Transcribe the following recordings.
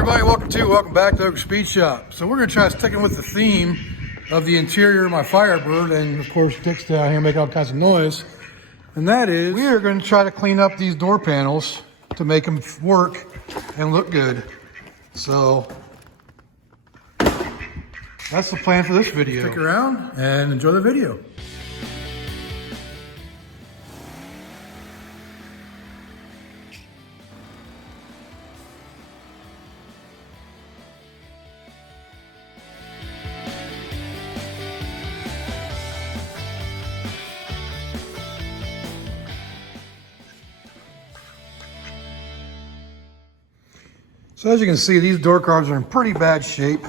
everybody, welcome back to Oak Speed Shop. So we're going to try sticking with the theme of the interior of my Firebird, and of course Dick's down here making all kinds of noise. And that is, we are going to try to clean up these door panels to make them work and look good. So that's the plan for this video. Stick around and enjoy the video. So as you can see, these door cards are in pretty bad shape.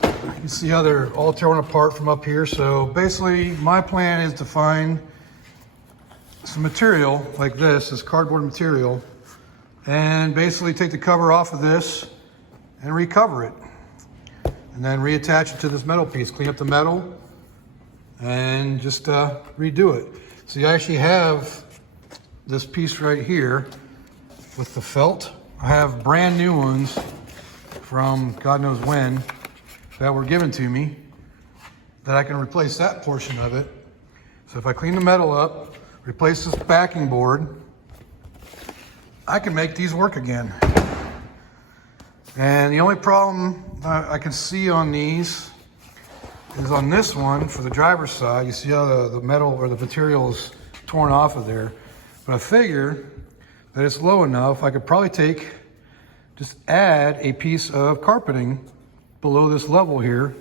You can see how they're all torn apart from up here. So basically, my plan is to find some material like this cardboard material, and basically take the cover off of this and recover it. And then reattach it to this metal piece, clean up the metal, and just redo it. So you actually have this piece right here with the felt. I have brand new ones from God knows when that were given to me that I can replace that portion of it. So if I clean the metal up, replace this backing board, I can make these work again. And the only problem I can see on these is on this one for the driver's side. You see how the metal or the material is torn off of there. But I figure that it's low enough, I could probably just add a piece of carpeting below this level here,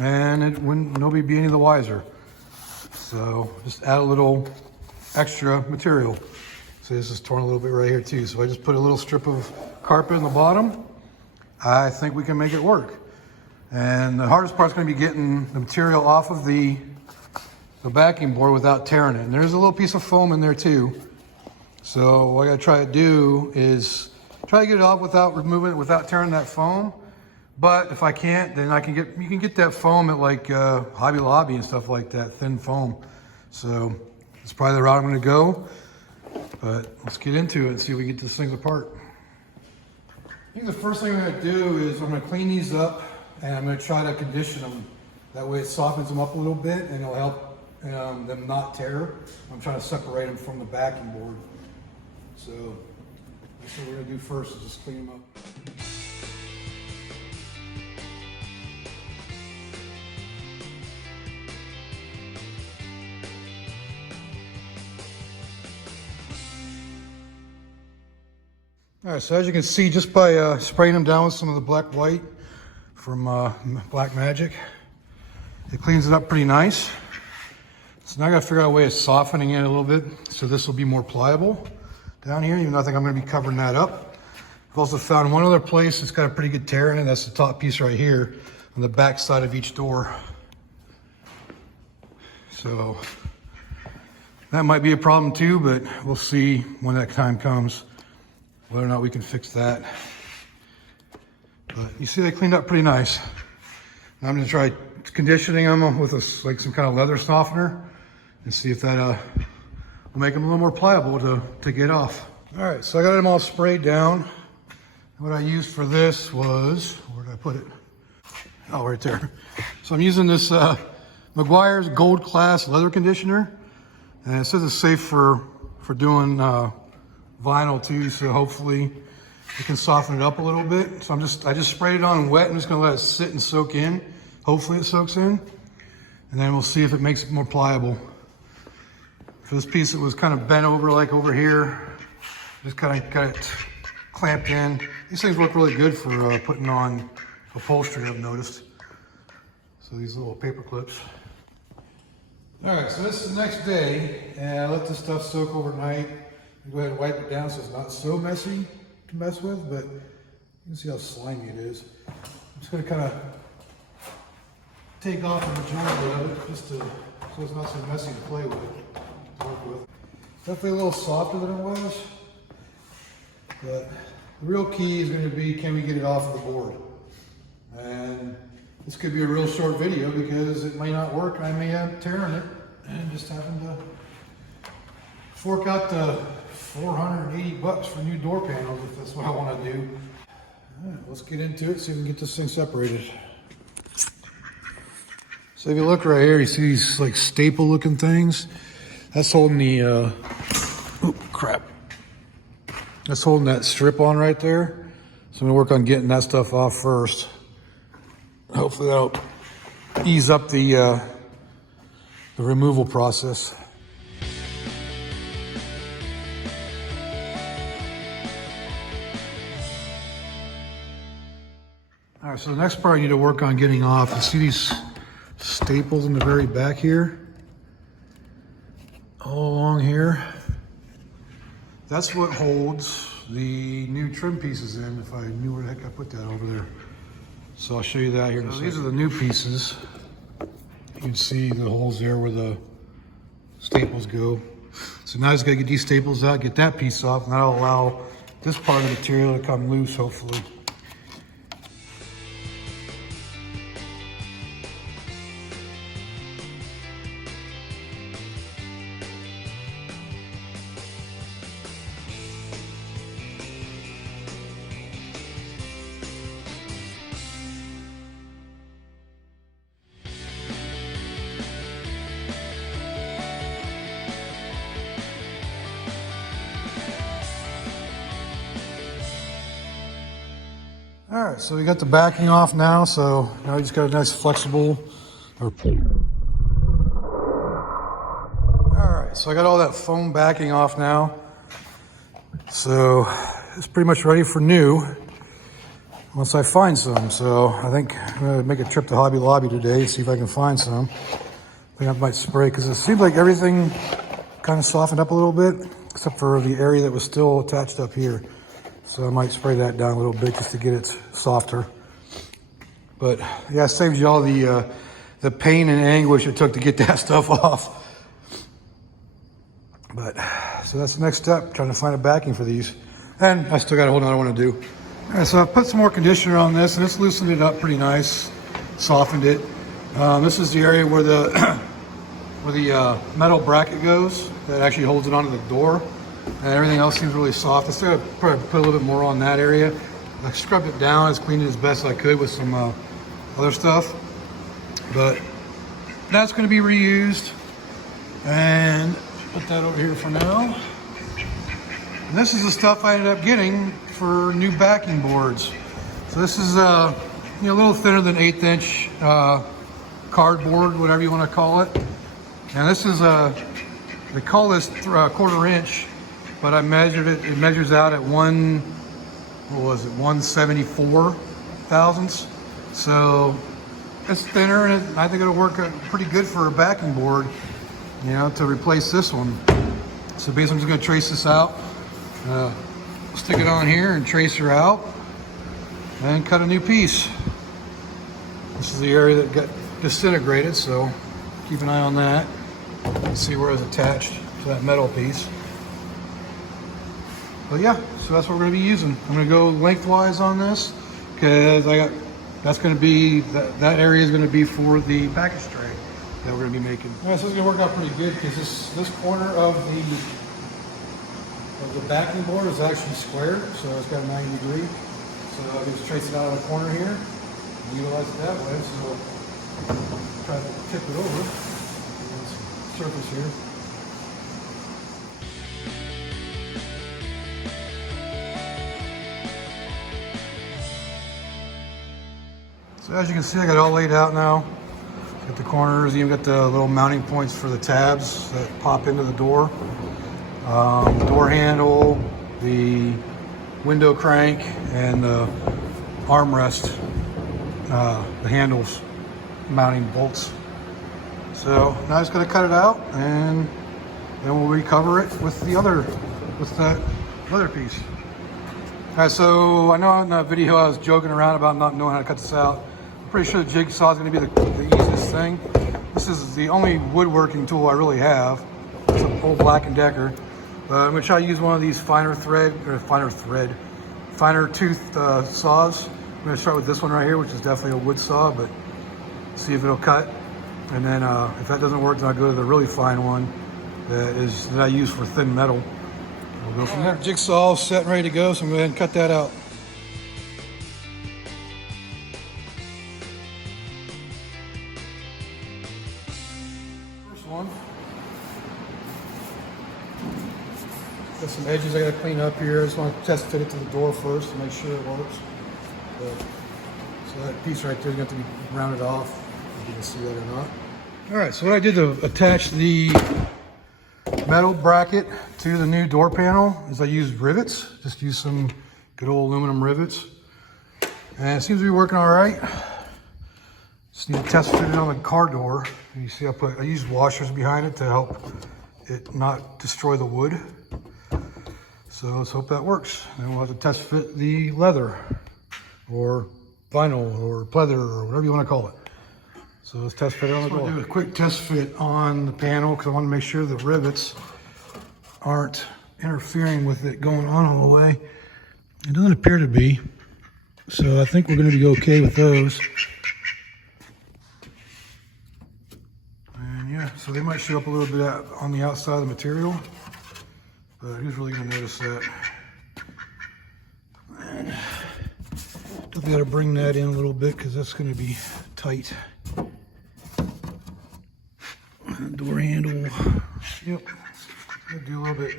and it wouldn't, nobody be any the wiser. So just add a little extra material. So this is torn a little bit right here too. So I just put a little strip of carpet in the bottom. I think we can make it work. And the hardest part is going to be getting the material off of the backing board without tearing it. And there's a little piece of foam in there too. So what I gotta try to do is try to get it off without removing it, without tearing that foam. But if I can't, then you can get that foam at like Hobby Lobby and stuff like that, thin foam. So it's probably the route I'm gonna go. But let's get into it and see if we get this thing apart. I think the first thing I'm gonna do is I'm gonna clean these up, and I'm gonna try to condition them. That way it softens them up a little bit and it'll help them not tear. I'm trying to separate them from the backing board. So that's what we're gonna do first, is just clean them up. All right, so as you can see, just by spraying them down with some of the black white from Black Magic, it cleans it up pretty nice. So now I gotta figure out a way of softening it a little bit so this will be more pliable down here, even though I think I'm gonna be covering that up. I've also found one other place that's got a pretty good tear in it. That's the top piece right here on the back side of each door. So that might be a problem too, but we'll see when that time comes whether or not we can fix that. But you see they cleaned up pretty nice. Now I'm gonna try conditioning them with like some kind of leather softener and see if that will make them a little more pliable to get off. All right, so I got them all sprayed down. What I used for this was, where did I put it? Oh, right there. So I'm using this Meguiar's Gold Class leather conditioner, and it says it's safe for doing vinyl too, so hopefully it can soften it up a little bit. So I just sprayed it on wet. I'm just gonna let it sit and soak in. Hopefully it soaks in, and then we'll see if it makes it more pliable. For this piece, it was kind of bent over, like over here. Just kind of got it clamped in. These things work really good for putting on upholstery, I've noticed. So these little paper clips. All right, so this is the next day, and I let this stuff soak overnight. Go ahead and wipe it down so it's not so messy to mess with, but you can see how slimy it is. I'm just gonna kind of take off the majority of it just so it's not so messy to play with, to work with. Definitely a little softer than it was, but the real key is going to be, can we get it off the board? And this could be a real short video because it may not work. I may end up tearing it and just having to fork out the $480 for new door panels if that's what I want to do. All right, let's get into it, see if we can get this thing separated. So if you look right here, you see these like staple looking things. That's holding the, oh crap. That's holding that strip on right there. So I'm gonna work on getting that stuff off first. Hopefully that'll ease up the removal process. All right, so the next part I need to work on getting off, you see these staples in the very back here? All along here. That's what holds the new trim pieces in, if I knew where the heck I put that over there. So I'll show you that here in a second. These are the new pieces. You can see the holes there where the staples go. So now I just gotta get these staples out, get that piece off, and that'll allow this part of the material to come loose, hopefully. All right, so we got the backing off now, so now we just got a nice flexible. All right, so I got all that foam backing off now. So it's pretty much ready for new once I find some. So I think I'm gonna make a trip to Hobby Lobby today and see if I can find some. I think I might spray, because it seems like everything kind of softened up a little bit, except for the area that was still attached up here. So I might spray that down a little bit just to get it softer. But yeah, it saves you all the pain and anguish it took to get that stuff off. But so that's the next step, trying to find a backing for these. And I still got a whole nother one to do. All right, so I put some more conditioner on this, and it's loosened it up pretty nice, softened it. This is the area where the metal bracket goes that actually holds it onto the door. And everything else seems really soft. I still gotta probably put a little bit more on that area. I scrubbed it down, as cleaned it as best I could with some other stuff. But that's gonna be reused. And put that over here for now. And this is the stuff I ended up getting for new backing boards. So this is a little thinner than 1/8 inch cardboard, whatever you wanna call it. And this is they call this 1/4 inch. But I measured it, it measures out at 1/74 thousandths. So it's thinner, and I think it'll work pretty good for a backing board, to replace this one. So basically I'm just gonna trace this out, stick it on here and trace her out, and cut a new piece. This is the area that got disintegrated, so keep an eye on that. Let's see where it's attached to that metal piece. But yeah, so that's what we're gonna be using. I'm gonna go lengthwise on this, because that's gonna be, that area is gonna be for the package tray that we're gonna be making. All right, so it's gonna work out pretty good, because this corner of the backing board is actually squared, so it's got a 90 degree. So I can just trace it out of the corner here, and utilize it that way. So try to tip it over this surface here. So as you can see, I got it all laid out now. Got the corners, even got the little mounting points for the tabs that pop into the door. Door handle, the window crank, and the armrest, the handles, mounting bolts. So now I'm just gonna cut it out, and then we'll recover it with that other piece. All right, so I know in the video I was joking around about not knowing how to cut this out. I'm pretty sure the jigsaw is going to be the easiest thing. This is the only woodworking tool I really have. It's an old Black & Decker. But I'm going to try to use one of these finer tooth saws. I'm going to start with this one right here, which is definitely a wood saw, but see if it'll cut. And then if that doesn't work, then I'll go to the really fine one that I use for thin metal. we'll go from there. Jigsaw all set and ready to go, so I'm going to go ahead and cut that out. First one. Got some edges I got to clean up here. I just want to test fit it to the door first to make sure it works. So that piece right there is going to have to be rounded off. If you can see that or not. All right, so what I did to attach the metal bracket to the new door panel is I used rivets. Just used some good old aluminum rivets. And it seems to be working all right. Just need to test fit it on the car door. You see I used washers behind it to help it not destroy the wood. So let's hope that works. And we'll have to test fit the leather or vinyl or pleather or whatever you want to call it. So let's test fit it on the door. I'm going to do a quick test fit on the panel because I want to make sure the rivets aren't interfering with it going on all the way. It doesn't appear to be. So I think we're going to be okay with those. And yeah, so they might show up a little bit on the outside of the material. But who's really going to notice that? And we've got to bring that in a little bit because that's going to be tight. Door handle. Yep. I'll do a little bit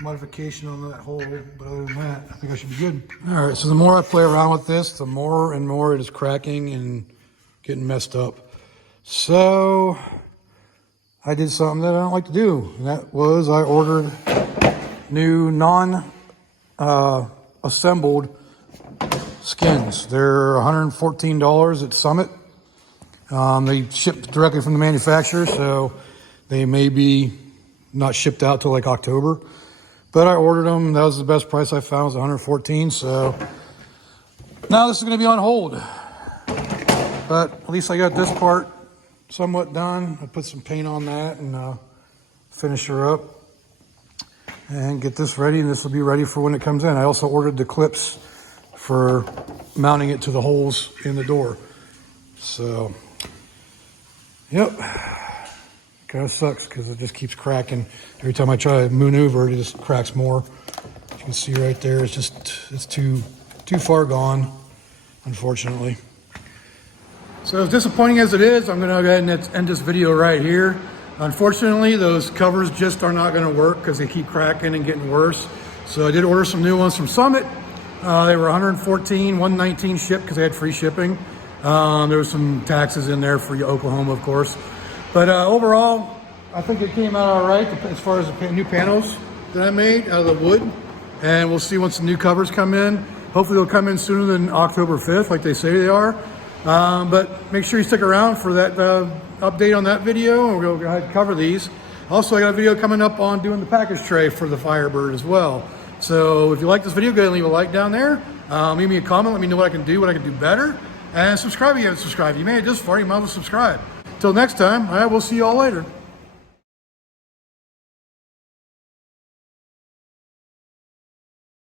modification on that hole, but other than that, I think I should be good. All right, so the more I play around with this, the more and more it is cracking and getting messed up. So I did something that I don't like to do, and that was I ordered new non-assembled skins. They're $114 at Summit. They ship directly from the manufacturer, so they may be not shipped out till like October. But I ordered them. That was the best price I found, was $114. So now this is going to be on hold. But at least I got this part somewhat done. I put some paint on that and finish her up and get this ready. And this will be ready for when it comes in. I also ordered the clips for mounting it to the holes in the door. So, yep. Kind of sucks because it just keeps cracking. Every time I try to maneuver, it just cracks more. As you can see right there, it's too far gone, unfortunately. So as disappointing as it is, I'm going to go ahead and end this video right here. Unfortunately, those covers just are not going to work because they keep cracking and getting worse. So I did order some new ones from Summit. They were $114, $119 shipped because they had free shipping. There was some taxes in there for Oklahoma, of course. But overall, I think it came out all right as far as the new panels that I made out of the wood. And we'll see once the new covers come in. Hopefully they'll come in sooner than October 5th, like they say they are. But make sure you stick around for that update on that video, and we'll go ahead and cover these. Also, I got a video coming up on doing the package tray for the Firebird as well. So if you like this video, go ahead and leave a like down there. Leave me a comment, let me know what I can do better. And subscribe if you haven't subscribed. You made it this far, you might as well subscribe. Till next time, all right, we'll see you all later.